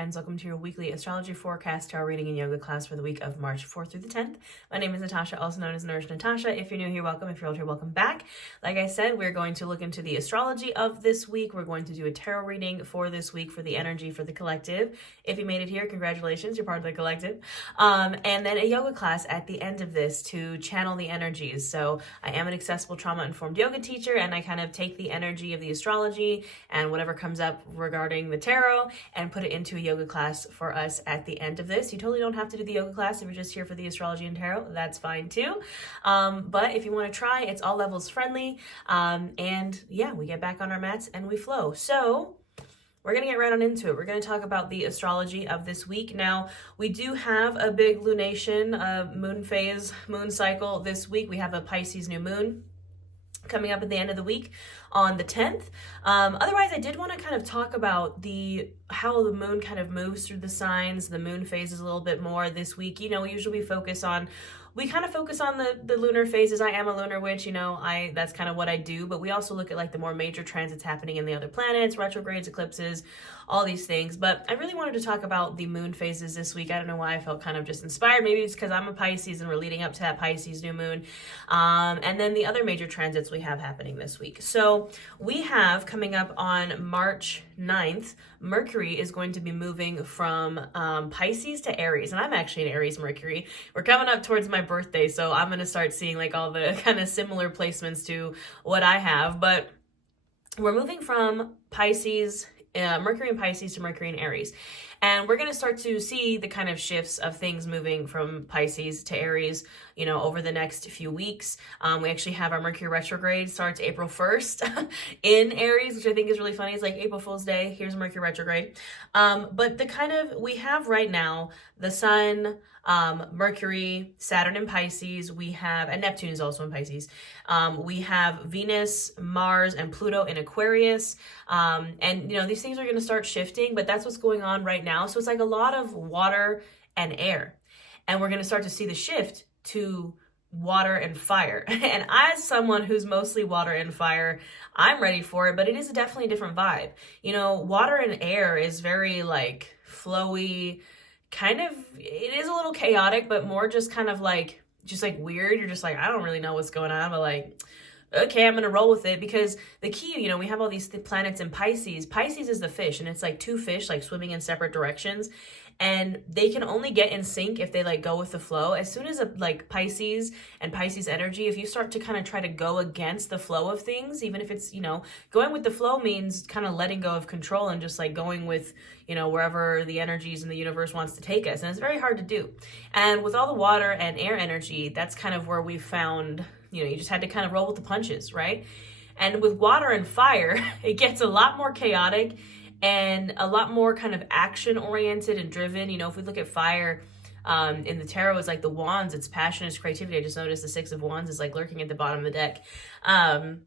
friends. Welcome to your weekly astrology forecast tarot reading and yoga class for the week of March 4th through the 10th. My name is Natasha, also known as Nourish Natasha. If you're new here, welcome. If you're old here, welcome back. Like I said, we're going to look into the astrology of this week. We're going to do a tarot reading for this week for the energy for the collective. If you made it here, congratulations, you're part of the collective. And then a yoga class at the end of this to channel the energies. So I am an accessible trauma-informed yoga teacher, and I kind of take the energy of the astrology and whatever comes up regarding the tarot and put it into a yoga class for us at the end of this. You totally don't have to do the yoga class if you're just here for the astrology and tarot. That's fine too. But if you want to try, it's all levels friendly. And yeah, we get back on our mats and we flow. So we're going to get right on into it. We're going to talk about the astrology of this week. Now, we do have a big lunation, moon phase, moon cycle this week. We have a Pisces new moon coming up at the end of the week on the 10th. Otherwise, I did want to kind of talk about how the moon kind of moves through the signs, the moon phases a little bit more this week. Usually we kind of focus on the lunar phases. I am a lunar witch, that's kind of what I do, but we also look at like the more major transits happening in the other planets, retrogrades, eclipses, all these things. But I really wanted to talk about the moon phases this week. I don't know why I felt kind of just inspired. Maybe it's because I'm a Pisces and we're leading up to that Pisces new moon. And then the other major transits we have happening this week. So we have coming up on March 9th, Mercury is going to be moving from Pisces to Aries. And I'm actually an Aries Mercury. We're coming up towards my birthday, so I'm going to start seeing like all the kind of similar placements to what I have. But we're moving from Pisces, Mercury in Pisces to Mercury in Aries. And we're going to start to see the kind of shifts of things moving from Pisces to Aries, over the next few weeks. We actually have our Mercury retrograde starts April 1st in Aries, which I think is really funny. It's like April Fool's Day. Here's Mercury retrograde. But we have right now the Sun, Mercury, Saturn in Pisces, and Neptune is also in Pisces. We have Venus, Mars, and Pluto in Aquarius. And these things are going to start shifting, but that's what's going on right now. So it's like a lot of water and air. And we're going to start to see the shift to water and fire. And as someone who's mostly water and fire, I'm ready for it, but it is definitely a different vibe. Water and air is very like flowy, it is a little chaotic, but more just kind of like, weird. You're just like, I don't really know what's going on, but like, okay, I'm going to roll with it, because the key, we have all these planets in Pisces. Pisces is the fish, and it's like two fish like swimming in separate directions, and they can only get in sync if they like go with the flow. As soon as Pisces and Pisces energy, if you start to kind of try to go against the flow of things, even if it's, going with the flow means kind of letting go of control and just like going with, wherever the energies in the universe wants to take us. And it's very hard to do. And with all the water and air energy, that's kind of where we found, you just had to kind of roll with the punches, right? And with water and fire, it gets a lot more chaotic and a lot more kind of action oriented and driven. If we look at fire in the tarot, it's like the wands, it's passion, it's creativity. I just noticed the 6 of wands is like lurking at the bottom of the deck. And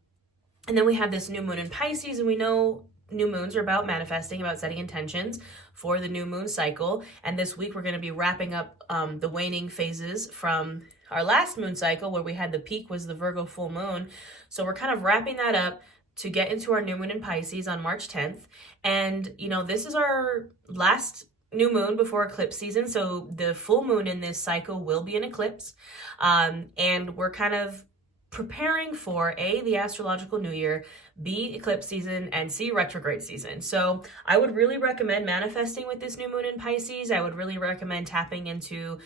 then we have this new moon in Pisces, and we know new moons are about manifesting, about setting intentions for the new moon cycle. And this week we're going to be wrapping up the waning phases from our last moon cycle, where we had the peak was the Virgo full moon. So we're kind of wrapping that up to get into our new moon in Pisces on March 10th. And, this is our last new moon before eclipse season. So the full moon in this cycle will be an eclipse. And we're kind of preparing for A, the astrological new year, B, eclipse season, and C, retrograde season. So I would really recommend manifesting with this new moon in Pisces. I would really recommend tapping into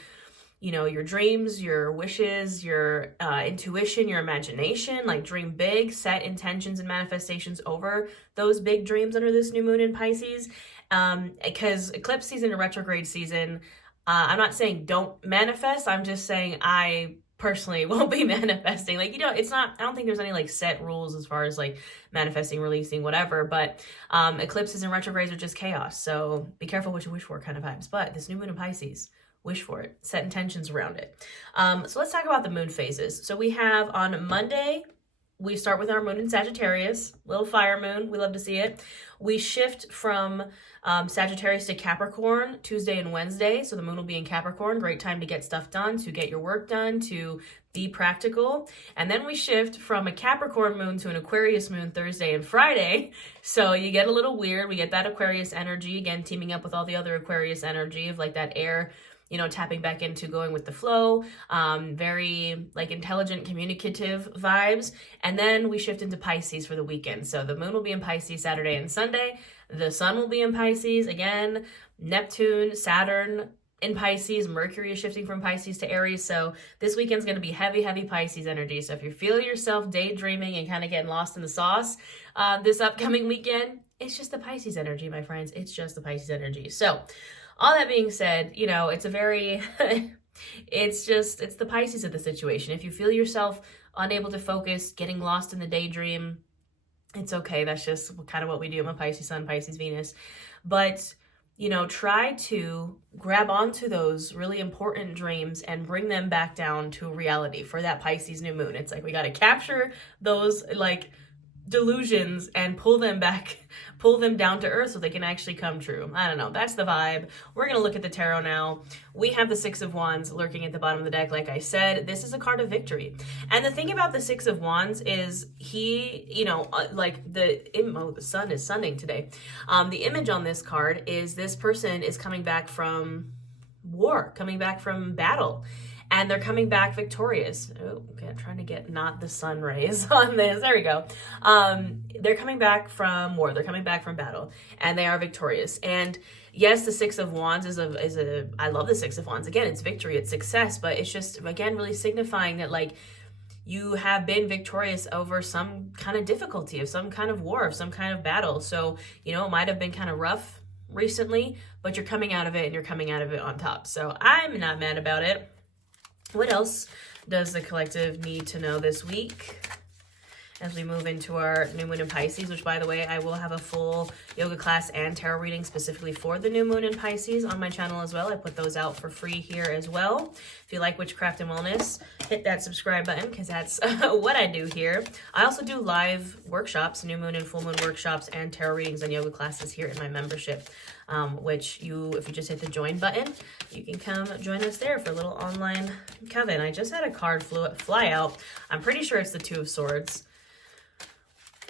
your dreams, your wishes, your intuition, your imagination, like dream big, set intentions and manifestations over those big dreams under this new moon in Pisces. Because eclipse season and retrograde season, I'm not saying don't manifest. I'm just saying I personally won't be manifesting. It's not, I don't think there's any like set rules as far as like manifesting, releasing, whatever. But eclipses and retrogrades are just chaos. So be careful what you wish for kind of vibes. But this new moon in Pisces, wish for it, set intentions around it. So let's talk about the moon phases. So we have on Monday, we start with our moon in Sagittarius, little fire moon. We love to see it. We shift from Sagittarius to Capricorn Tuesday and Wednesday. So the moon will be in Capricorn. Great time to get stuff done, to get your work done, to be practical. And then we shift from a Capricorn moon to an Aquarius moon Thursday and Friday. So you get a little weird. We get that Aquarius energy, again, teaming up with all the other Aquarius energy of like that air, tapping back into going with the flow, very like intelligent, communicative vibes. And then we shift into Pisces for the weekend. So the moon will be in Pisces Saturday and Sunday. The sun will be in Pisces. Again, Neptune, Saturn in Pisces. Mercury is shifting from Pisces to Aries. So this weekend's going to be heavy, heavy Pisces energy. So if you feel yourself daydreaming and kind of getting lost in the sauce this upcoming weekend, it's just the Pisces energy, my friends. It's just the Pisces energy. So all that being said, it's a very, it's the Pisces of the situation. If you feel yourself unable to focus, getting lost in the daydream, it's okay. That's just kind of what we do. I'm a Pisces sun, Pisces Venus. But, try to grab onto those really important dreams and bring them back down to reality for that Pisces new moon. It's like we got to capture those like delusions and pull them down to earth so they can actually come true. I don't know. That's the vibe. We're going to look at the tarot now. We have the Six of Wands lurking at the bottom of the deck. Like I said, this is a card of victory. And the thing about the Six of Wands is the sun is sunning today. The image on this card is this person is coming back from war, coming back from battle. And they're coming back victorious. Oh, okay, I'm trying to get not the sun rays on this. There we go. They're coming back from war. They're coming back from battle, and they are victorious. And yes, the Six of Wands I love the Six of Wands. Again, it's victory, it's success, but it's just, again, really signifying that like you have been victorious over some kind of difficulty, of some kind of war, of some kind of battle. So, it might have been kind of rough recently, but you're coming out of it, and you're coming out of it on top. So I'm not mad about it. What else does the collective need to know this week as we move into our new moon in Pisces, which, by the way, I will have a full yoga class and tarot reading specifically for the new moon in Pisces on my channel as well. I put those out for free here as well. If you like witchcraft and wellness, hit that subscribe button because that's what I do here. I also do live workshops, new moon and full moon workshops, and tarot readings and yoga classes here in my membership. If you just hit the join button, you can come join us there for a little online coven. I just had a card fly out. I'm pretty sure it's the Two of Swords.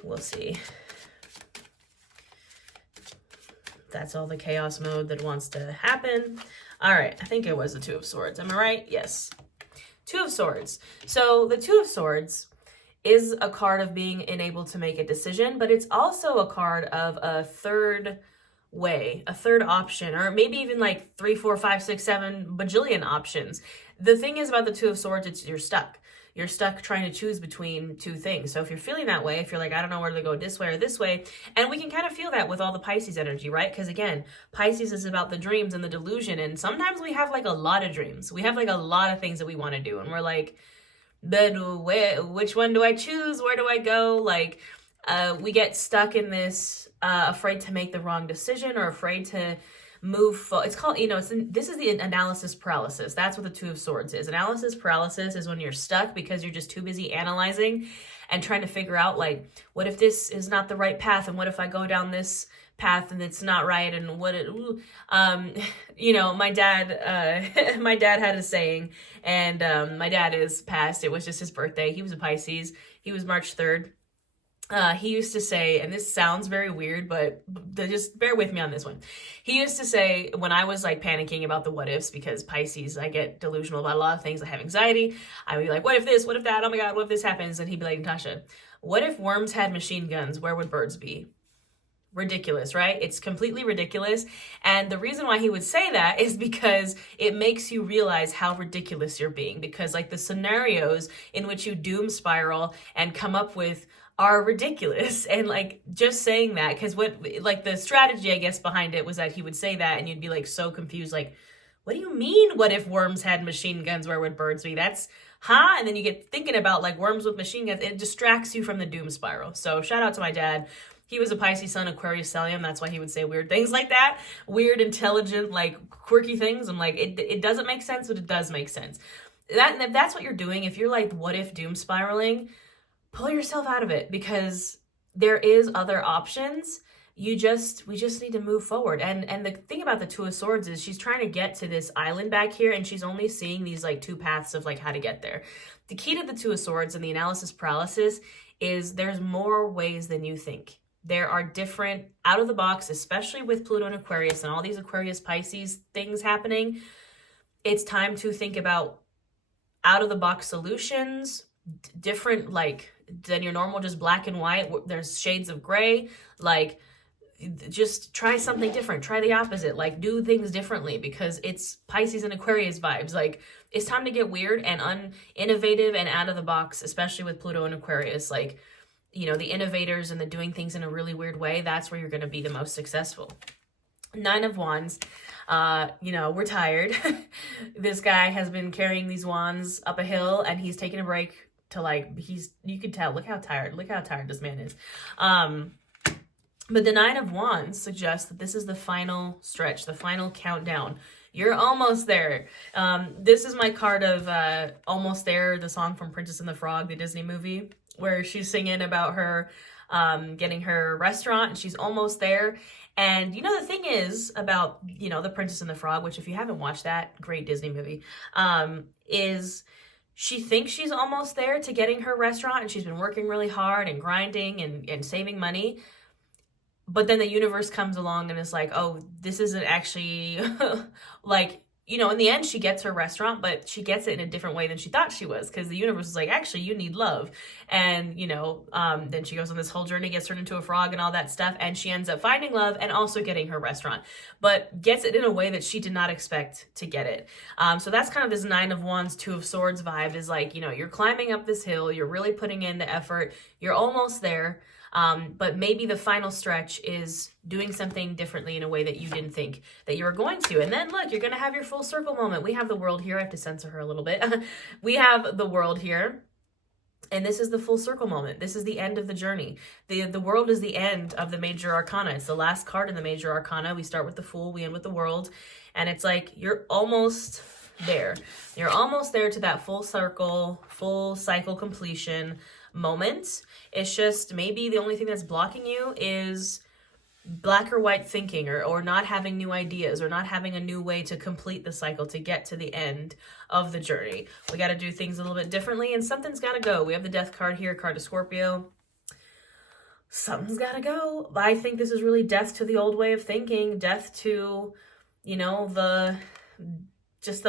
We'll see. That's all the chaos mode that wants to happen. All right, I think it was the Two of Swords. Am I right? Yes. Two of Swords. So the Two of Swords is a card of being unable to make a decision, but it's also a card of a third way, a third option, or maybe even like 3, 4, 5, 6, 7 bajillion options. The thing is about the Two of Swords, it's you're stuck. You're stuck trying to choose between two things. So if you're feeling that way, if you're like, I don't know whether to go this way or this way, and we can kind of feel that with all the Pisces energy, right? Because again, Pisces is about the dreams and the delusion, and sometimes we have like a lot of dreams. We have like a lot of things that we want to do, and we're like, which one do I choose? Where do I go? Like, we get stuck in this afraid to make the wrong decision or afraid to move forward. It's called, this is the analysis paralysis. That's what the Two of Swords is. Analysis paralysis is when you're stuck because you're just too busy analyzing and trying to figure out, like, what if this is not the right path, and what if I go down this path and it's not right, and my dad had a saying, and my dad is passed. It was just his birthday. He was a Pisces. He was March 3rd. He used to say, and this sounds very weird, but just bear with me on this one. He used to say, when I was like panicking about the what ifs, because Pisces, I get delusional about a lot of things. I have anxiety. I would be like, what if this, what if that? Oh my God, what if this happens? And he'd be like, Natasha, what if worms had machine guns? Where would birds be? Ridiculous, right? It's completely ridiculous. And the reason why he would say that is because it makes you realize how ridiculous you're being, because like the scenarios in which you doom spiral and come up with are ridiculous. And like just saying that, because what like the strategy I guess behind it was that he would say that and you'd be like so confused, like, what do you mean, what if worms had machine guns, where would birds be? That's and then you get thinking about like worms with machine guns. It distracts you from the doom spiral. So shout out to my dad. He was a Pisces sun, Aquarius stellium. That's why he would say weird things like that. Weird, intelligent, like quirky things. I'm like, it doesn't make sense, but it does make sense. If that's what you're doing, if you're like, what if doom spiraling, pull yourself out of it, because there is other options. We just need to move forward. And the thing about the Two of Swords is she's trying to get to this island back here, and she's only seeing these like two paths of like how to get there. The key to the Two of Swords and the analysis paralysis is there's more ways than you think. There are different out of the box, especially with Pluto and Aquarius and all these Aquarius Pisces things happening. It's time to think about out of the box solutions, different like than your normal just black and white. There's shades of gray. Like, just try something different. Try the opposite. Like, do things differently, because it's Pisces and Aquarius vibes. Like, it's time to get weird and innovative and out of the box, especially with Pluto and Aquarius. Like, you know, the innovators and the doing things in a really weird way, that's where you're going to be the most successful. Nine of Wands. You know, we're tired. This guy has been carrying these wands up a hill, and he's taking a break to like, you could tell, look how tired this man is. But the Nine of Wands suggests that this is the final stretch, the final countdown. You're almost there. This is my card of Almost There, the song from Princess and the Frog, the Disney movie, where she's singing about her getting her restaurant, and she's almost there. And, you know, the thing is about, you know, the Princess and the Frog, which if you haven't watched that great Disney movie, is she thinks she's almost there to getting her restaurant, and she's been working really hard and grinding and saving money. But then the universe comes along and is like, oh, this isn't actually like, you know, in the end, she gets her restaurant, but she gets it in a different way than she thought she was, because the universe is like, actually, you need love. And, you know, then she goes on this whole journey, gets turned into a frog and all that stuff. And she ends up finding love and also getting her restaurant, but gets it in a way that she did not expect to get it. So that's kind of this Nine of Wands, Two of Swords vibe, is like, you know, you're climbing up this hill, you're really putting in the effort, you're almost there. But maybe the final stretch is doing something differently in a way that you didn't think that you were going to. And then look, you're going to have your full circle moment. We have the World here. I have to censor her a little bit. We have the World here. And this is the full circle moment. This is the end of the journey. The World is the end of the major arcana. It's the last card in the major arcana. We start with the Fool, we end with the World. And it's like, you're almost there. You're almost there to that full circle, full cycle completion moment. It's just maybe the only thing that's blocking you is black or white thinking, or not having new ideas, or not having a new way to complete the cycle to get to the end of the journey. We got to do things a little bit differently, and something's got to go. We have the Death card here, card of Scorpio. Something's got to go. I think this is really death to the old way of thinking, death to, you know, the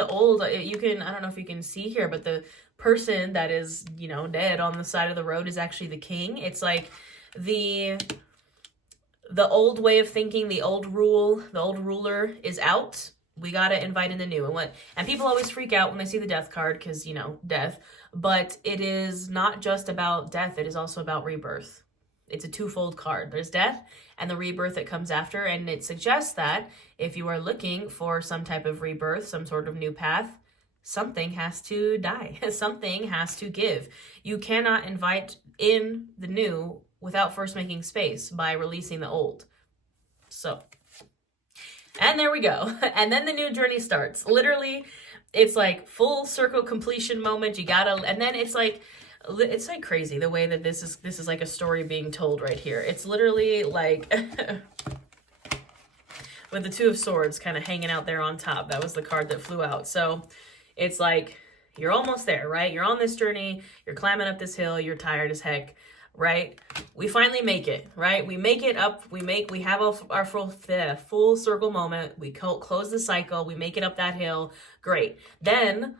old, you can, I don't know if you can see here, but the person that is, you know, dead on the side of the road is actually the king. It's like the old way of thinking, the old ruler is out. We got to invite in the new. And people always freak out when they see the Death card, because, you know, death, but it is not just about death. It is also about rebirth. It's a twofold card. There's death and the rebirth that comes after. And it suggests that if you are looking for some type of rebirth, some sort of new path, something has to die. Something has to give. You cannot invite in the new without first making space by releasing the old. So, and there we go. And then the new journey starts. Literally, it's like full circle completion moment. You gotta, and then it's like crazy the way that this is like a story being told right here. It's literally like with the Two of Swords kind of hanging out there on top. That was the card that flew out. So it's like, you're almost there, right? You're on this journey, you're climbing up this hill, you're tired as heck, right? We finally make it, right? We make it up, we have our full circle moment, we close the cycle, we make it up that hill, great. Then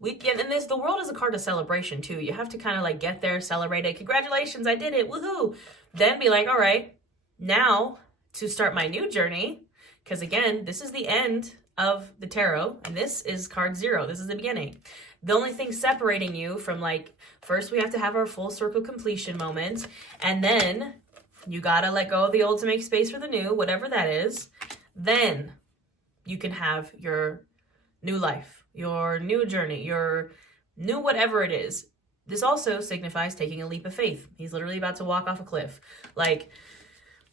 we get, and the World is a card of celebration too. You have to kind of like get there, celebrate it, congratulations, I did it, woohoo! Then be like, all right, now to start my new journey, because again, this is the end of the tarot, and this is card 0. This is the beginning. The only thing separating you from, like, first we have to have our full circle completion moment, and then you gotta let go of the old to make space for the new, whatever that is. Then you can have your new life, your new journey, your new whatever it is. This also signifies taking a leap of faith. He's literally about to walk off a cliff. Like,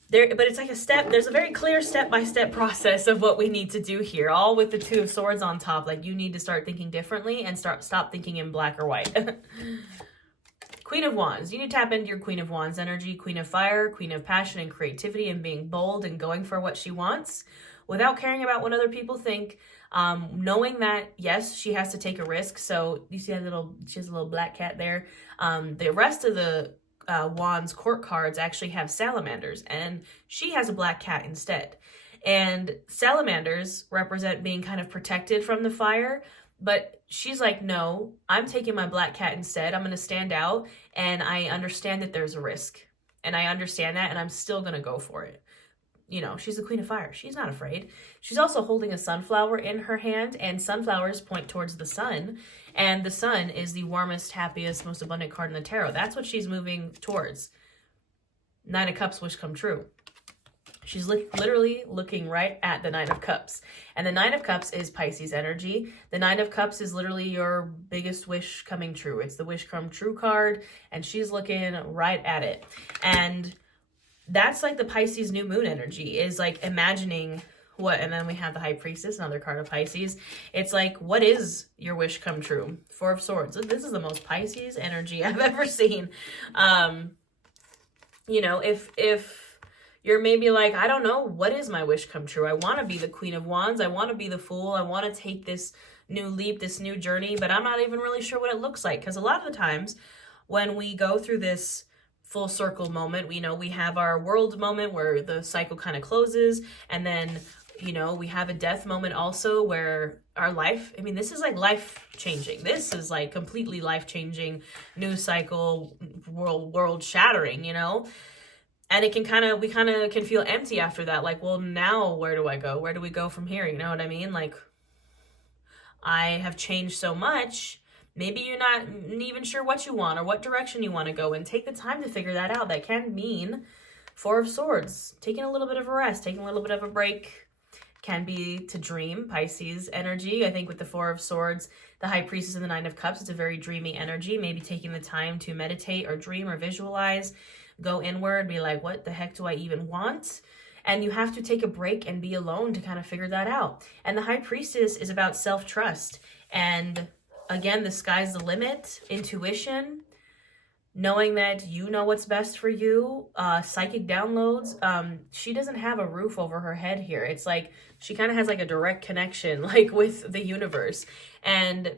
but it's like a step. There's a very clear step-by-step process of what we need to do here, all with the Two of Swords on top. Like, you need to start thinking differently and stop thinking in black or white. Queen of Wands. You need to tap into your Queen of Wands energy, Queen of Fire, Queen of Passion and creativity and being bold and going for what she wants without caring about what other people think. Knowing that, yes, she has to take a risk. So you see she has a little black cat there. The rest of the Wands court cards actually have salamanders, and she has a black cat instead. And salamanders represent being kind of protected from the fire, but she's like, no, I'm taking my black cat instead. I'm going to stand out, and I understand that there's a risk, and I understand that, and I'm still going to go for it. You know, she's the Queen of Fire. She's not afraid. She's also holding a sunflower in her hand, and sunflowers point towards the sun, and the sun is the warmest, happiest, most abundant card in the tarot. That's what she's moving towards. Nine of Cups, wish come true. She's literally looking right at the Nine of Cups. And the Nine of Cups is Pisces energy. The Nine of Cups is literally your biggest wish coming true. It's the wish come true card, and she's looking right at it. And that's like the Pisces new moon energy, is like imagining what, and then we have the High Priestess, another card of Pisces. It's like, what is your wish come true? Four of Swords. This is the most Pisces energy I've ever seen. You know, if you're maybe like, I don't know, what is my wish come true? I want to be the Queen of Wands. I want to be the Fool. I want to take this new leap, this new journey, but I'm not even really sure what it looks like. Because a lot of the times when we go through this full circle moment, we have our world moment where the cycle kind of closes. And then, we have a death moment also where our life, this is like life changing. This is like completely life changing, new cycle, world shattering, And it can we kind of can feel empty after that. Like, well, now where do I go? Where do we go from here? You know what I mean? Like, I have changed so much. Maybe you're not even sure what you want or what direction you want to go, and take the time to figure that out. That can mean Four of Swords, taking a little bit of a rest, taking a little bit of a break. Can be to dream, Pisces energy. I think with the Four of Swords, the High Priestess and the Nine of Cups, it's a very dreamy energy. Maybe taking the time to meditate or dream or visualize, go inward, be like, what the heck do I even want? And you have to take a break and be alone to kind of figure that out. And the High Priestess is about self-trust. And again, the sky's the limit, intuition, knowing that you know what's best for you, psychic downloads. She doesn't have a roof over her head here. It's like she kind of has like a direct connection like with the universe. And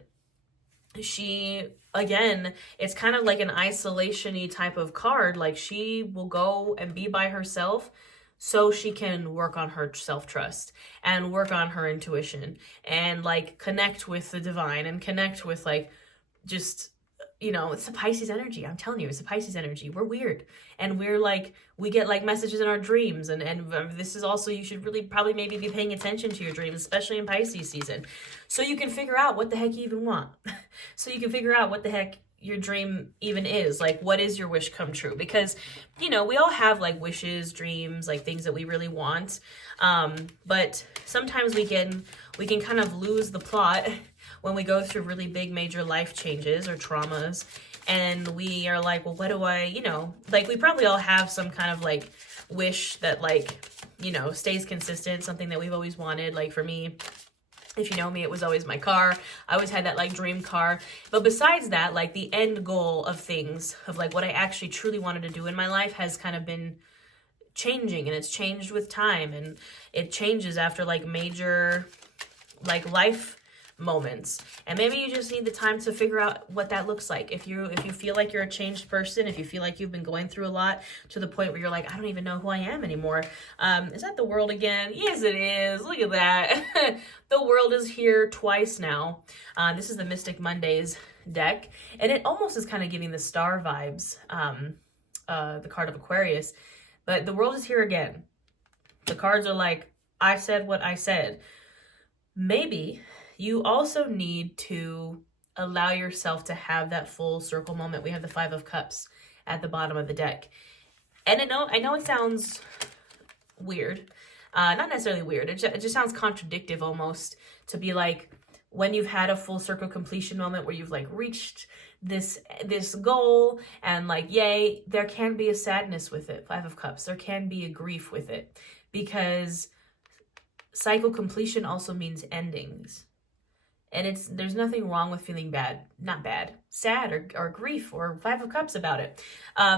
she, again, it's kind of like an isolation-y type of card. Like, she will go and be by herself so she can work on her self-trust and work on her intuition and like connect with the divine and connect with like just, it's the Pisces energy. I'm telling you, it's the Pisces energy. We're weird. And we're like, we get like messages in our dreams. And this is also, you should really probably maybe be paying attention to your dreams, especially in Pisces season. So you can figure out what the heck you even want. So you can figure out what the heck your dream even is. Like, what is your wish come true? Because, we all have like wishes, dreams, like things that we really want. But sometimes we can kind of lose the plot when we go through really big major life changes or traumas, and we are like, well, what do I, like, we probably all have some kind of like wish that like, stays consistent, something that we've always wanted. Like for me, if you know me, it was always my car. I always had that like dream car. But besides that, like the end goal of things, of like what I actually truly wanted to do in my life has kind of been changing, and it's changed with time, and it changes after like major like life moments. And maybe you just need the time to figure out what that looks like. If you feel like you're a changed person, if you feel like you've been going through a lot to the point where you're like, I don't even know who I am anymore. Is that the world again? Yes, it is. Look at that. The world is here twice now. This is the Mystic Mondays deck, and it almost is kind of giving the star vibes, the card of Aquarius, but the world is here again. The cards are like, I said what I said. Maybe you also need to allow yourself to have that full circle moment. We have the Five of Cups at the bottom of the deck. And I know it sounds weird. Not necessarily weird. It just sounds contradictive almost, to be like, when you've had a full circle completion moment where you've like reached this goal and like, yay, there can be a sadness with it. Five of Cups. There can be a grief with it, because cycle completion also means endings. And there's nothing wrong with feeling sad or grief or Five of Cups about it.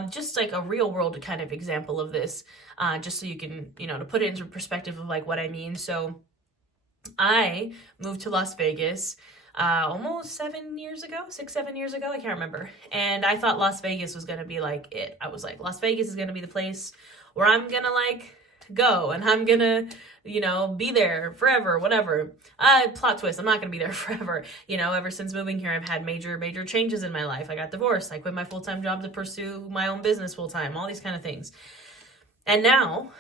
Just like a real world kind of example of this, just so you can, to put it into perspective of like what I mean. So I moved to Las Vegas almost 7 years ago, 7 years ago, I can't remember. And I thought Las Vegas was going to be like it. I was like, Las Vegas is going to be the place where I'm going to like go and I'm going to, be there forever, whatever. Plot twist, I'm not going to be there forever. Ever since moving here, I've had major changes in my life. I got divorced. I quit my full-time job to pursue my own business full-time, all these kind of things. And now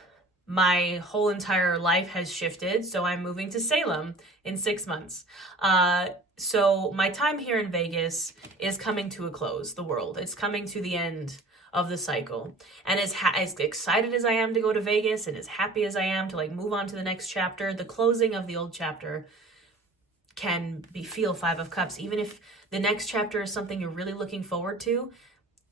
my whole entire life has shifted, so I'm moving to Salem in 6 months. So my time here in Vegas is coming to a close, the world. It's coming to the end of the cycle. And as excited as I am to go to Vegas and as happy as I am to like move on to the next chapter, the closing of the old chapter can feel Five of Cups. Even if the next chapter is something you're really looking forward to,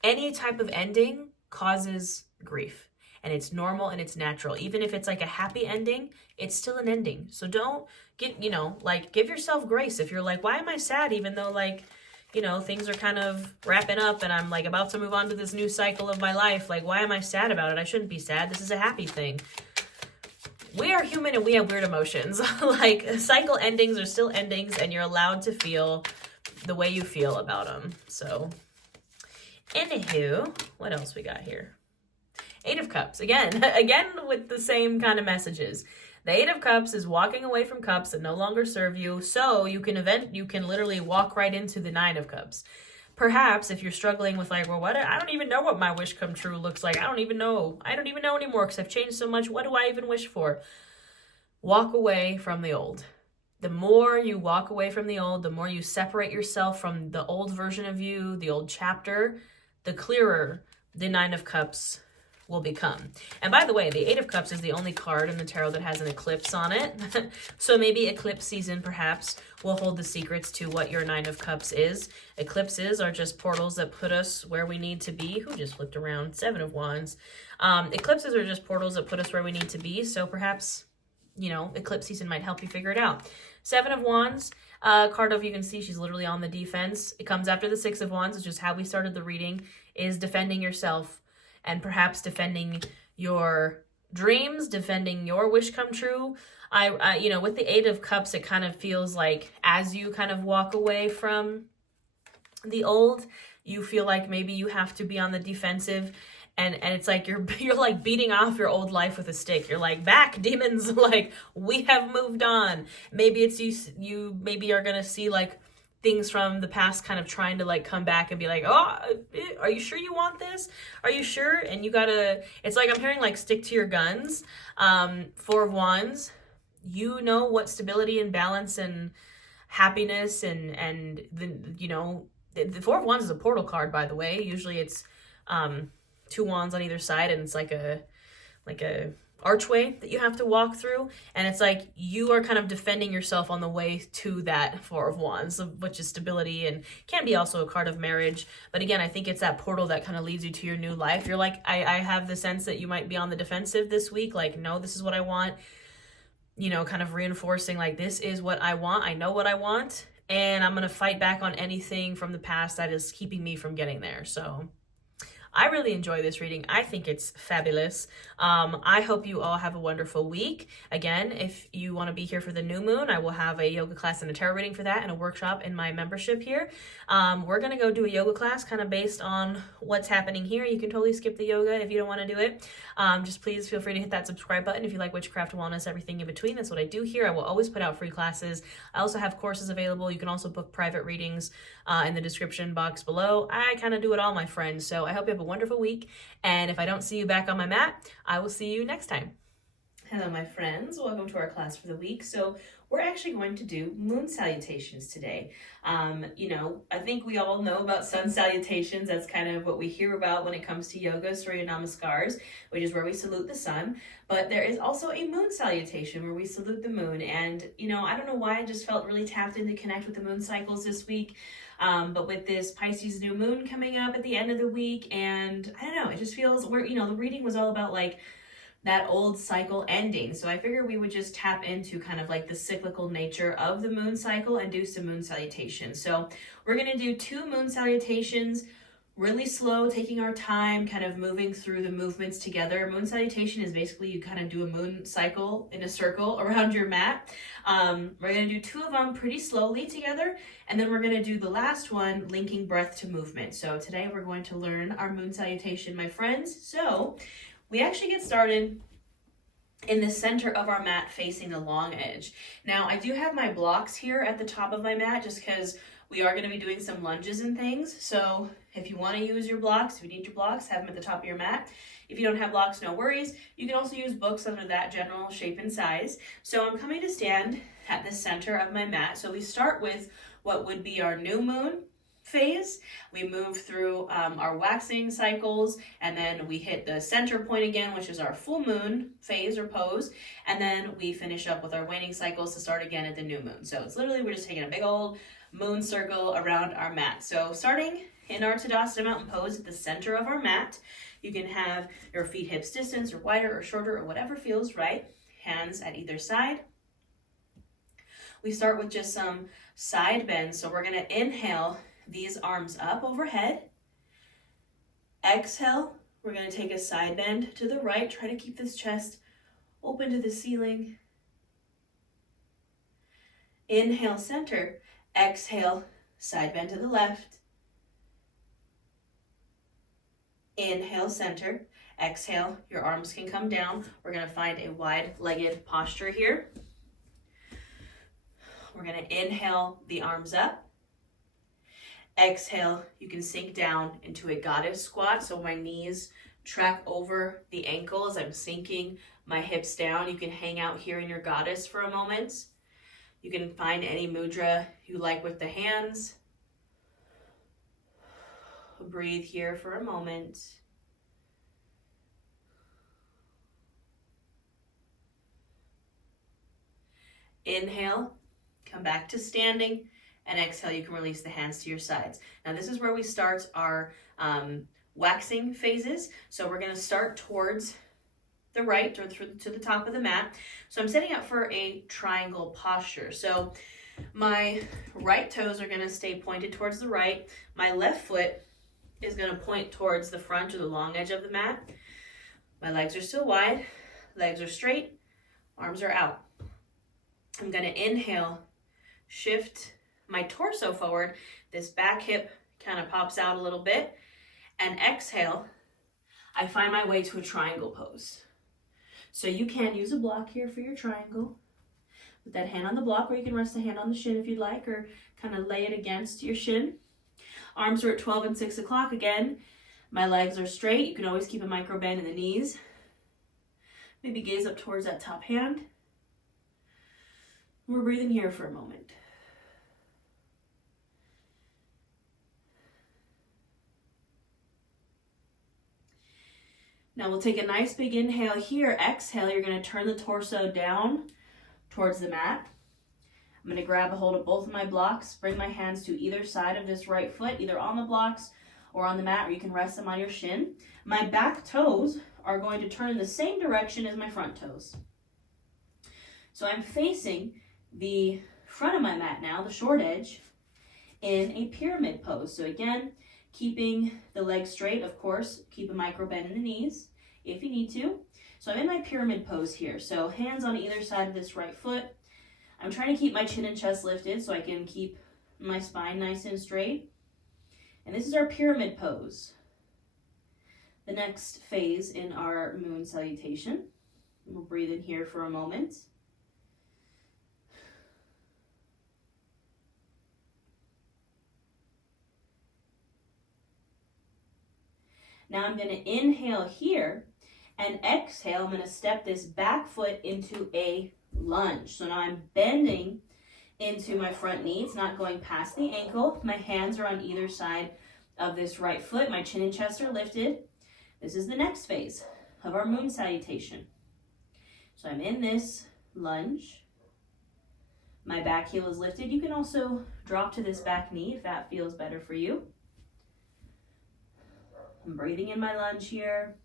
any type of ending causes grief. And it's normal and it's natural. Even if it's like a happy ending, it's still an ending. So don't give yourself grace. If you're like, why am I sad? Even though things are kind of wrapping up and I'm like about to move on to this new cycle of my life. Like, why am I sad about it? I shouldn't be sad. This is a happy thing. We are human and we have weird emotions. Like, cycle endings are still endings and you're allowed to feel the way you feel about them. So, anywho, what else we got here? Eight of Cups, again with the same kind of messages. The Eight of Cups is walking away from cups that no longer serve you, so you can literally walk right into the Nine of Cups. Perhaps if you're struggling with like, well, I don't even know what my wish come true looks like. I don't even know anymore because I've changed so much. What do I even wish for? Walk away from the old. The more you walk away from the old, the more you separate yourself from the old version of you, the old chapter, the clearer the Nine of Cups will become. And by the way, the Eight of Cups is the only card in the tarot that has an eclipse on it. So maybe eclipse season perhaps will hold the secrets to what your Nine of Cups is. Eclipses are just portals that put us where we need to be. Who just flipped around? Seven of Wands. Eclipses are just portals that put us where we need to be. So perhaps, eclipse season might help you figure it out. Seven of Wands, card of, you can see she's literally on the defense. It comes after the Six of Wands, which is how we started the reading, is defending yourself. And perhaps defending your dreams, defending your wish come true. With the Eight of Cups, it kind of feels like as you kind of walk away from the old, you feel like maybe you have to be on the defensive. And it's like you're like beating off your old life with a stick. You're like, back, demons, like, we have moved on. Maybe it's you maybe are going to see like things from the past kind of trying to like come back and be like, oh, are you sure you want this? Are you sure? And you gotta, it's like I'm hearing like stick to your guns. Four of Wands, what stability and balance and happiness and the Four of Wands is a portal card, by the way. Usually it's two wands on either side and it's like a archway that you have to walk through, and it's like you are kind of defending yourself on the way to that Four of Wands, which is stability and can be also a card of marriage. But again, I think it's that portal that kind of leads you to your new life. You're like, I have the sense that you might be on the defensive this week, like, no, this is what I want, kind of reinforcing like, this is what I want, I know what I want, and I'm gonna fight back on anything from the past that is keeping me from getting there. So I really enjoy this reading. I think it's fabulous. I hope you all have a wonderful week. Again, if you want to be here for the new moon, I will have a yoga class and a tarot reading for that and a workshop in my membership here. We're going to go do a yoga class kind of based on what's happening here. You can totally skip the yoga if you don't want to do it. Just please feel free to hit that subscribe button if you like witchcraft, wellness, everything in between. That's what I do here. I will always put out free classes. I also have courses available. You can also book private readings in the description box below. I kind of do it all, my friends. So I hope you have a wonderful week, and if I don't see you back on my mat, I will see you next time. Hello, my friends. Welcome to our class for the week. So we're actually going to do moon salutations today. I think we all know about sun salutations. That's kind of what we hear about when it comes to yoga, Surya Namaskars, which is where we salute the sun. But there is also a moon salutation where we salute the moon. And, I don't know why I just felt really tapped in to connect with the moon cycles this week. But with this Pisces new moon coming up at the end of the week, and I don't know, it just feels the reading was all about like that old cycle ending. So I figured we would just tap into kind of like the cyclical nature of the moon cycle and do some moon salutations. So we're going to do 2 moon salutations, really slow, taking our time, kind of moving through the movements together. Moon salutation is basically you kind of do a moon cycle in a circle around your mat. We're going to do 2 of them pretty slowly together, and then we're going to do the last one linking breath to movement. So today we're going to learn our moon salutation, my friends. So we actually get started in the center of our mat facing the long edge. Now I do have my blocks here at the top of my mat just because we are going to be doing some lunges and things. So if you want to use your blocks, if you need your blocks, have them at the top of your mat. If you don't have blocks, no worries. You can also use books under that general shape and size. So I'm coming to stand at the center of my mat. So we start with what would be our new moon phase. We move through our waxing cycles, and then we hit the center point again, which is our full moon phase or pose, and then we finish up with our waning cycles to start again at the new moon. So it's literally, we're just taking a big old moon circle around our mat. So starting in our Tadasana Mountain pose at the center of our mat, you can have your feet hips distance or wider or shorter or whatever feels right. Hands at either side. We start with just some side bends. So we're going to inhale these arms up overhead. Exhale, we're going to take a side bend to the right. Try to keep this chest open to the ceiling. Inhale, center. Exhale, side bend to the left. Inhale, center. Exhale, your arms can come down. We're going to find a wide-legged posture here. We're going to inhale the arms up. Exhale, you can sink down into a goddess squat. So my knees track over the ankles. I'm sinking my hips down. You can hang out here in your goddess for a moment. You can find any mudra you like with the hands. Breathe here for a moment. Inhale, come back to standing. And exhale, you can release the hands to your sides. Now this is where we start our waxing phases. So we're going to start towards the right or to the top of the mat. So I'm setting up for a triangle posture. So my right toes are going to stay pointed towards the right. My left foot is going to point towards the front or the long edge of the mat. My legs are still wide. Legs are straight. Arms are out. I'm going to inhale, shift my torso forward. This back hip kind of pops out a little bit. And exhale, I find my way to a triangle pose. So you can use a block here for your triangle. Put that hand on the block, or you can rest the hand on the shin if you'd like, or kind of lay it against your shin. Arms are at 12 and 6 o'clock again. My legs are straight. You can always keep a micro bend in the knees. Maybe gaze up towards that top hand. We're breathing here for a moment. Now we'll take a nice big inhale here. Exhale, you're going to turn the torso down towards the mat. I'm going to grab a hold of both of my blocks, bring my hands to either side of this right foot, either on the blocks or on the mat, or you can rest them on your shin. My back toes are going to turn in the same direction as my front toes. So I'm facing the front of my mat now, the short edge, in a pyramid pose. So again, keeping the legs straight, of course, keep a micro bend in the knees if you need to. So I'm in my pyramid pose here. So hands on either side of this right foot. I'm trying to keep my chin and chest lifted so I can keep my spine nice and straight. And this is our pyramid pose. The next phase in our moon salutation. We'll breathe in here for a moment. Now I'm going to inhale here, and exhale. I'm going to step this back foot into a lunge. So now I'm bending into my front knee. It's not going past the ankle. My hands are on either side of this right foot. My chin and chest are lifted. This is the next phase of our moon salutation. So I'm in this lunge. My back heel is lifted. You can also drop to this back knee if that feels better for you. I'm breathing in my lunge here.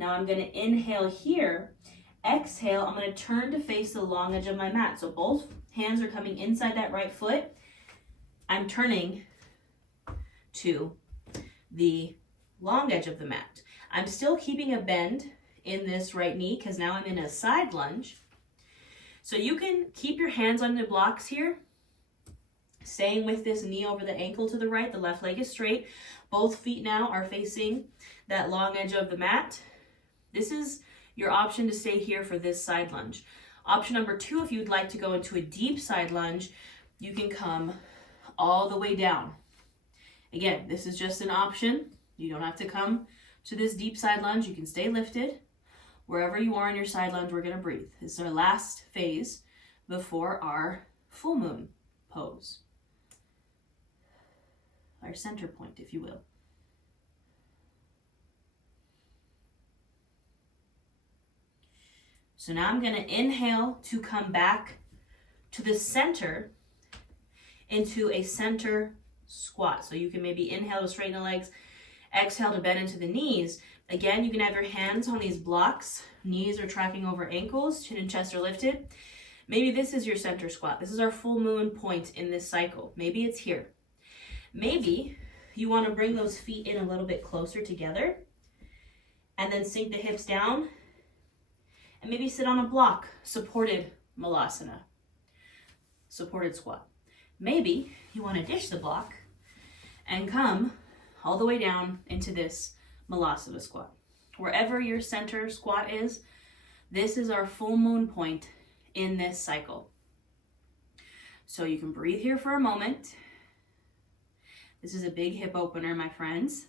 Now I'm going to inhale here. Exhale, I'm going to turn to face the long edge of my mat. So both hands are coming inside that right foot. I'm turning to the long edge of the mat. I'm still keeping a bend in this right knee because now I'm in a side lunge. So you can keep your hands on the blocks here, staying with this knee over the ankle to the right. The left leg is straight. Both feet now are facing that long edge of the mat. This is your option to stay here for this side lunge. Option number 2, if you'd like to go into a deep side lunge, you can come all the way down. Again, this is just an option. You don't have to come to this deep side lunge. You can stay lifted. Wherever you are in your side lunge, we're going to breathe. This is our last phase before our full moon pose. Our center point, if you will. So now I'm going to inhale to come back to the center into a center squat. So you can maybe inhale to straighten the legs, exhale to bend into the knees. Again, you can have your hands on these blocks. Knees are tracking over ankles, chin and chest are lifted. Maybe this is your center squat. This is our full moon point in this cycle. Maybe it's here. Maybe you want to bring those feet in a little bit closer together and then sink the hips down and maybe sit on a block, supported malasana, supported squat. Maybe you want to ditch the block and come all the way down into this malasana squat. Wherever your center squat is, this is our full moon point in this cycle. So you can breathe here for a moment. This is a big hip opener, my friends.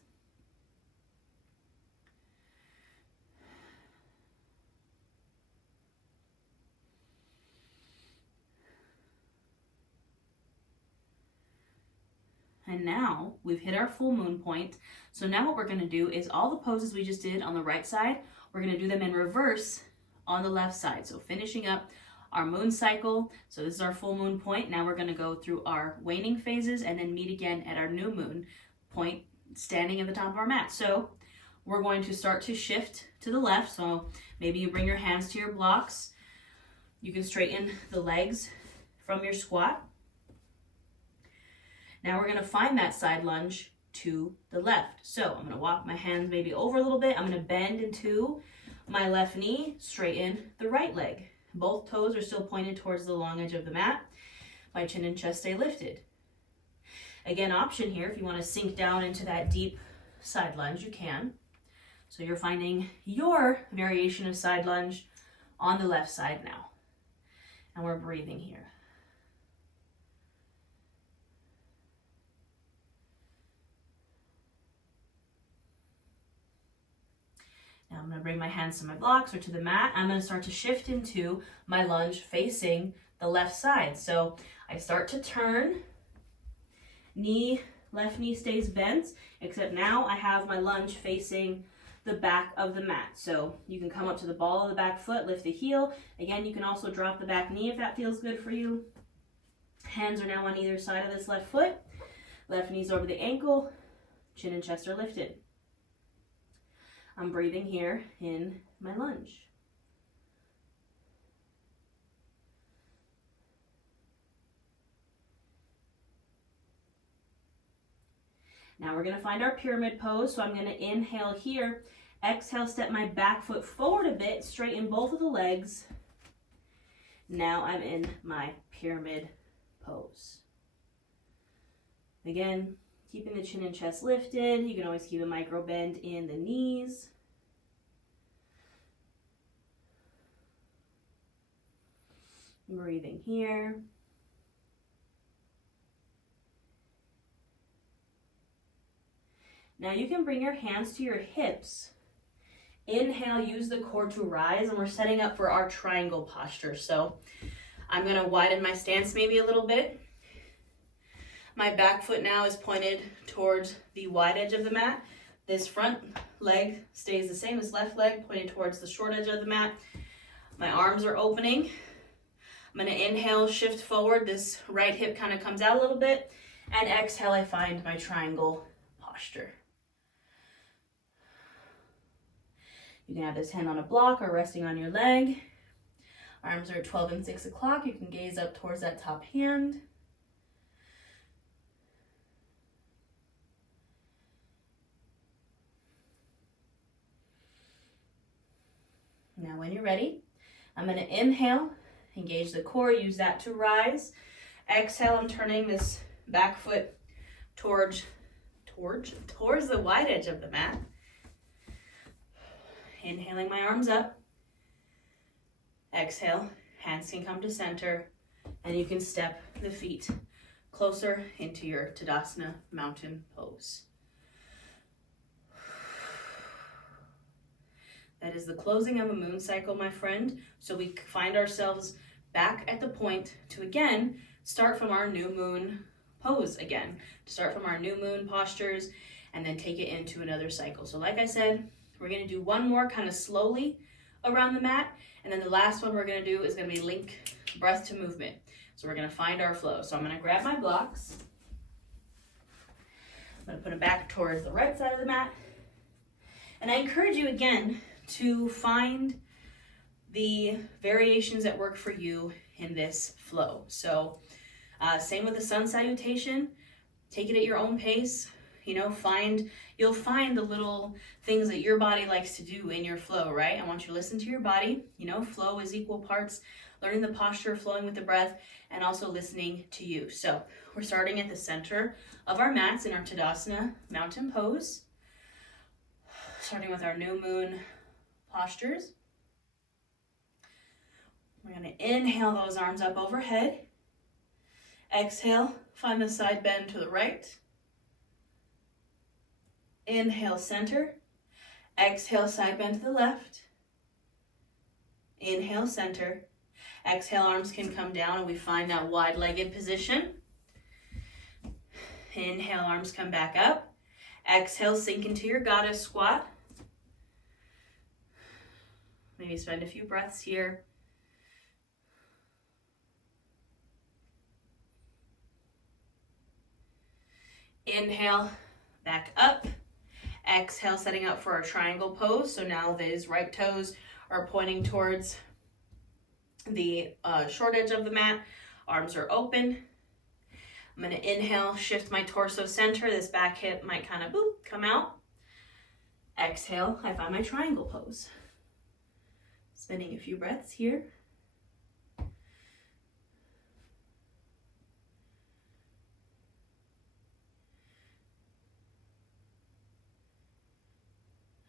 And now we've hit our full moon point. So now what we're going to do is all the poses we just did on the right side, we're going to do them in reverse on the left side. So finishing up our moon cycle. So this is our full moon point. Now we're going to go through our waning phases and then meet again at our new moon point, standing at the top of our mat. So we're going to start to shift to the left. So maybe you bring your hands to your blocks. You can straighten the legs from your squat. Now we're going to find that side lunge to the left. So I'm going to walk my hands maybe over a little bit. I'm going to bend into my left knee, straighten the right leg. Both toes are still pointed towards the long edge of the mat. My chin and chest stay lifted. Again, option here, if you want to sink down into that deep side lunge, you can. So you're finding your variation of side lunge on the left side now. And we're breathing here. Now I'm going to bring my hands to my blocks or to the mat. I'm going to start to shift into my lunge facing the left side. So I start to turn, left knee stays bent, except now I have my lunge facing the back of the mat. So you can come up to the ball of the back foot, lift the heel. Again, you can also drop the back knee if that feels good for you. Hands are now on either side of this left foot. Left knee's over the ankle, chin and chest are lifted. I'm breathing here in my lunge. Now we're going to find our pyramid pose. So I'm going to inhale here, exhale, step my back foot forward a bit, straighten both of the legs. Now I'm in my pyramid pose. Again, keeping the chin and chest lifted. You can always keep a micro bend in the knees. Breathing here. Now you can bring your hands to your hips. Inhale, use the core to rise, and we're setting up for our triangle posture. So I'm going to widen my stance maybe a little bit. My back foot now is pointed towards the wide edge of the mat. This front leg stays the same as left leg, pointed towards the short edge of the mat. My arms are opening. I'm going to inhale, shift forward. This right hip kind of comes out a little bit. And exhale, I find my triangle posture. You can have this hand on a block or resting on your leg. Arms are 12 and 6 o'clock. You can gaze up towards that top hand. Now when you're ready, I'm going to inhale, engage the core, use that to rise. Exhale, I'm turning this back foot towards the wide edge of the mat. Inhaling my arms up. Exhale, hands can come to center, and you can step the feet closer into your Tadasana mountain pose. That is the closing of a moon cycle, my friend. So we find ourselves back at the point to again start from our new moon pose again, to start from our new moon postures and then take it into another cycle. So like I said, we're going to do one more kind of slowly around the mat, and then the last one we're going to do is going to be link breath to movement. So we're going to find our flow. So I'm going to grab my blocks. I'm going to put them back towards the right side of the mat. And I encourage you again to find the variations that work for you in this flow. So same with the sun salutation, take it at your own pace. You know, you'll find the little things that your body likes to do in your flow, right? I want you to listen to your body. You know, flow is equal parts learning the posture, flowing with the breath, and also listening to you. So we're starting at the center of our mats in our Tadasana mountain pose, starting with our new moon postures. We're going to inhale those arms up overhead. Exhale, find the side bend to the right. Inhale, center. Exhale, side bend to the left. Inhale, center. Exhale, arms can come down and we find that wide-legged position. Inhale, arms come back up. Exhale, sink into your goddess squat. Maybe spend a few breaths here. Inhale, back up. Exhale, setting up for our triangle pose. So now these right toes are pointing towards the short edge of the mat. Arms are open. I'm going to inhale, shift my torso center. This back hip might kind of come out. Exhale, I find my triangle pose. Spending a few breaths here.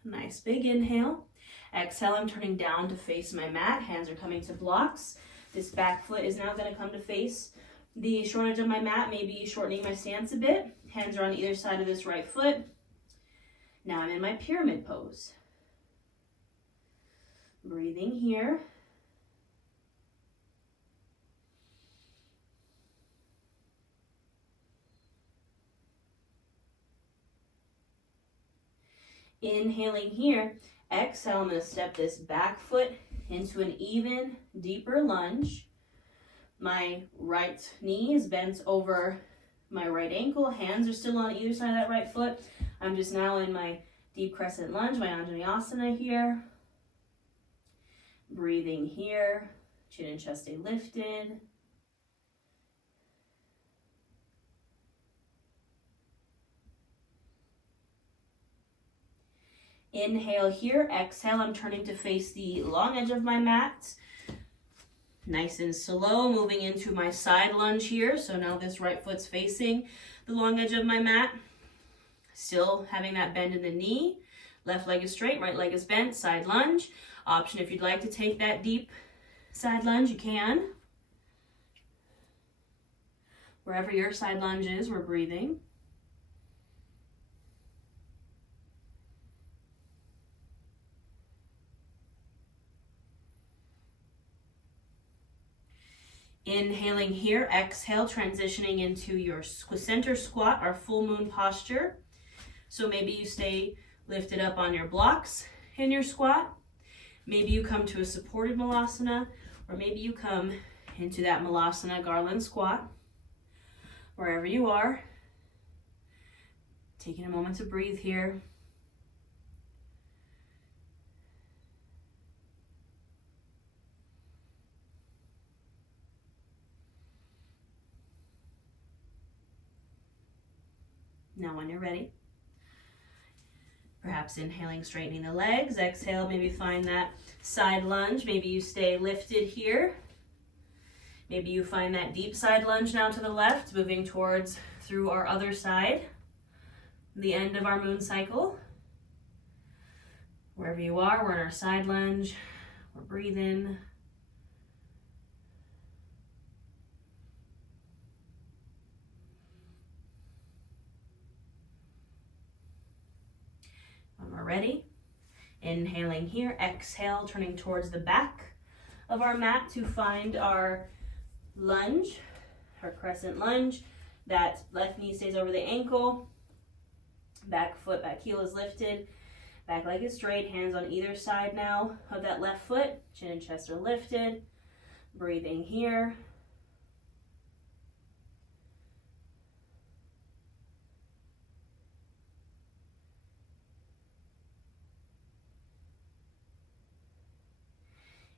Nice big inhale. Exhale, I'm turning down to face my mat. Hands are coming to blocks. This back foot is now going to come to face the short edge of my mat, maybe shortening my stance a bit. Hands are on either side of this right foot. Now I'm in my pyramid pose. Breathing here. Inhaling here. Exhale, I'm going to step this back foot into an even deeper lunge. My right knee is bent over my right ankle. Hands are still on either side of that right foot. I'm just now in my deep crescent lunge, my Anjaneyasana here. Breathing here. Chin and chest stay lifted. Inhale here. Exhale, I'm turning to face the long edge of my mat. Nice and slow, moving into my side lunge here. So now this right foot's facing the long edge of my mat. Still having that bend in the knee. Left leg is straight, right leg is bent, side lunge. Option if you'd like to take that deep side lunge, you can. Wherever your side lunge is, we're breathing. Inhaling here, exhale, transitioning into your center squat, our full moon posture. So maybe you stay lifted up on your blocks in your squat. Maybe you come to a supported malasana, or maybe you come into that malasana garland squat. Wherever you are, taking a moment to breathe here. Now when you're ready, perhaps inhaling, straightening the legs. Exhale, maybe find that side lunge. Maybe you stay lifted here. Maybe you find that deep side lunge now to the left, moving towards through our other side, the end of our moon cycle. Wherever you are, we're in our side lunge. We're breathing. When we're ready, inhaling here, exhale, turning towards the back of our mat to find our lunge, our crescent lunge. That left knee stays over the ankle, back foot, back heel is lifted, back leg is straight, hands on either side now of that left foot, chin and chest are lifted, breathing here.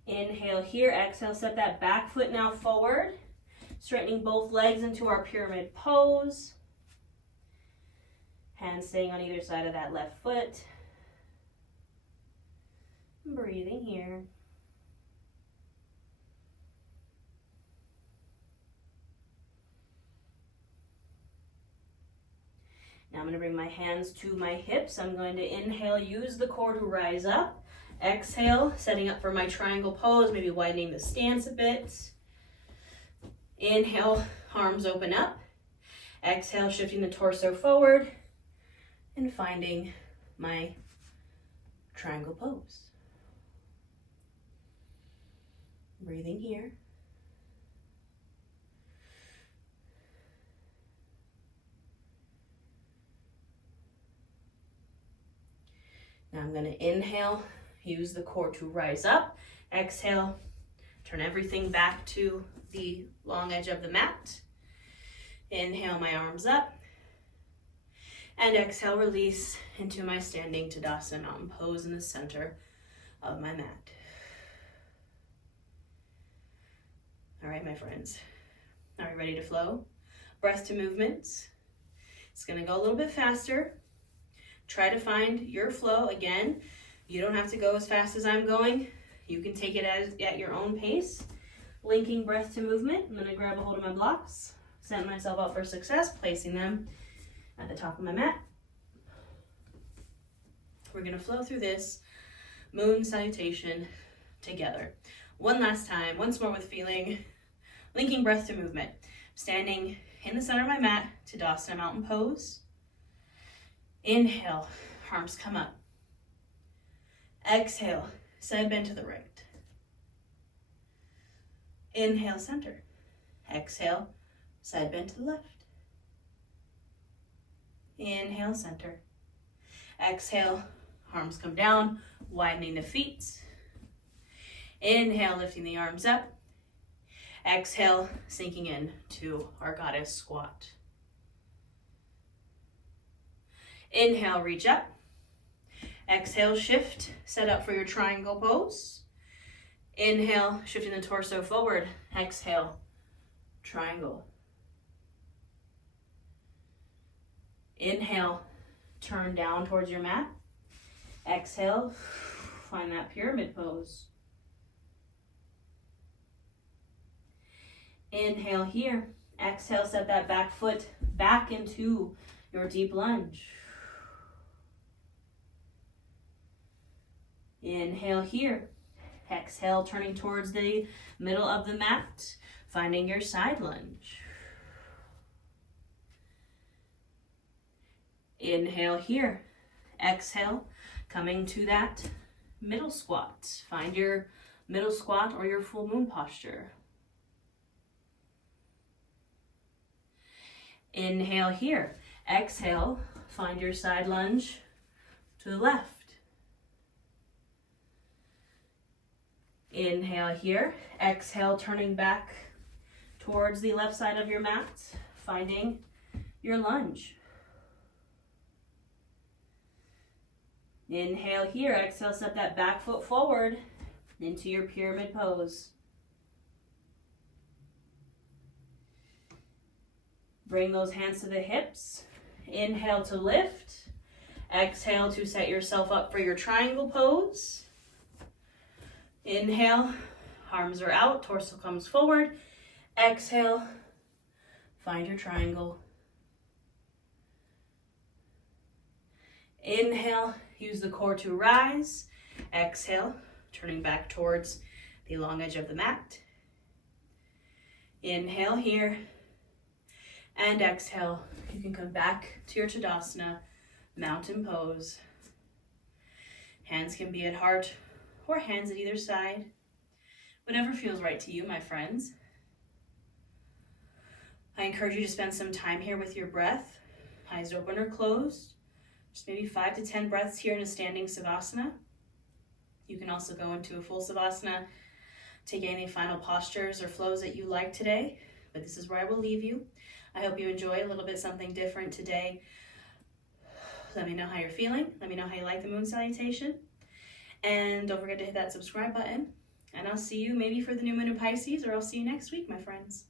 Inhale here, exhale, step that back foot now forward, straightening both legs into our pyramid pose. Hands staying on either side of that left foot. Breathing here. Now I'm going to bring my hands to my hips. I'm going to inhale, use the core to rise up. Exhale, setting up for my triangle pose, maybe widening the stance a bit. Inhale, arms open up. Exhale, shifting the torso forward and finding my triangle pose. Breathing here. Now I'm going to inhale, use the core to rise up. Exhale, turn everything back to the long edge of the mat. Inhale, my arms up. And exhale, release into my standing Tadasana mountain pose in the center of my mat. All right, my friends, are you ready to flow? Breath to movements. It's going to go a little bit faster. Try to find your flow. Again, you don't have to go as fast as I'm going. You can take it at your own pace. Linking breath to movement. I'm going to grab a hold of my blocks, set myself up for success, placing them at the top of my mat. We're going to flow through this moon salutation together. One last time, once more with feeling. Linking breath to movement. Standing in the center of my mat, Tadasana mountain pose. Inhale, arms come up. Exhale, side bend to the right. Inhale, center. Exhale, side bend to the left. Inhale, center. Exhale, arms come down, widening the feet. Inhale, lifting the arms up. Exhale, sinking in to our goddess squat. Inhale, reach up. Exhale, shift, set up for your triangle pose. Inhale, shifting the torso forward. Exhale, triangle. Inhale, turn down towards your mat. Exhale, find that pyramid pose. Inhale here. Exhale, set that back foot back into your deep lunge. Inhale here. Exhale, turning towards the middle of the mat, finding your side lunge. Inhale here. Exhale, coming to that middle squat. Find your middle squat or your full moon posture. Inhale here. Exhale, find your side lunge to the left. Inhale here. Exhale, turning back towards the left side of your mat, finding your lunge. Inhale here. Exhale, step that back foot forward into your pyramid pose. Bring those hands to the hips. Inhale to lift. Exhale to set yourself up for your triangle pose. Inhale, arms are out, torso comes forward. Exhale, find your triangle. Inhale, use the core to rise. Exhale, turning back towards the long edge of the mat. Inhale here, and exhale. You can come back to your Tadasana, mountain pose. Hands can be at heart or hands at either side. Whatever feels right to you, my friends. I encourage you to spend some time here with your breath, eyes open or closed. Just maybe 5 to 10 breaths here in a standing Savasana. You can also go into a full Savasana, take any final postures or flows that you like today, but this is where I will leave you. I hope you enjoy a little bit something different today. Let me know how you're feeling. Let me know how you like the moon salutation. And don't forget to hit that subscribe button. And I'll see you maybe for the new moon in Pisces, or I'll see you next week, my friends.